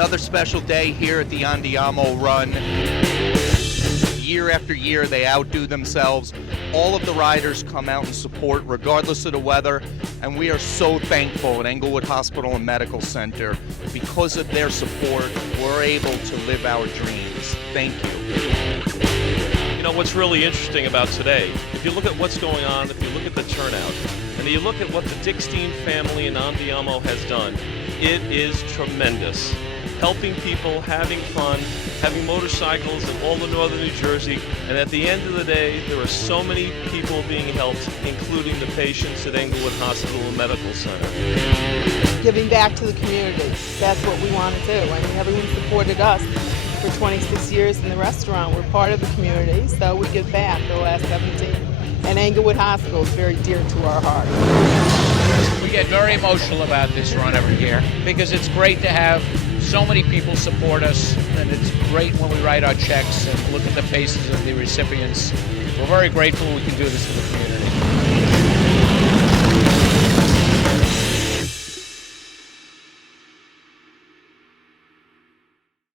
Another special day here at the Andiamo Run. Year after year, they outdo themselves. All of the riders come out and support regardless of the weather, and we are so thankful at Englewood Hospital and Medical Center. Because of their support, we're able to live our dreams. Thank you. You know, what's really interesting about today, if you look at what's going on, if you look at the turnout, and you look at what the Dickstein family in Andiamo has done, it is tremendous. Helping people, having fun, having motorcycles in all of northern New Jersey, and at the end of the day, there are so many people being helped, including the patients at Englewood Hospital and Medical Center. Giving back to the community, that's what we want to do. I mean, everyone supported us for 26 years in the restaurant. We're part of the community, so we give back the last 17. And Englewood Hospital is very dear to our heart. We get very emotional about this run every year because it's great to have so many people support us, and it's great when we write our checks and look at the faces of the recipients. We're very grateful we can do this for the community.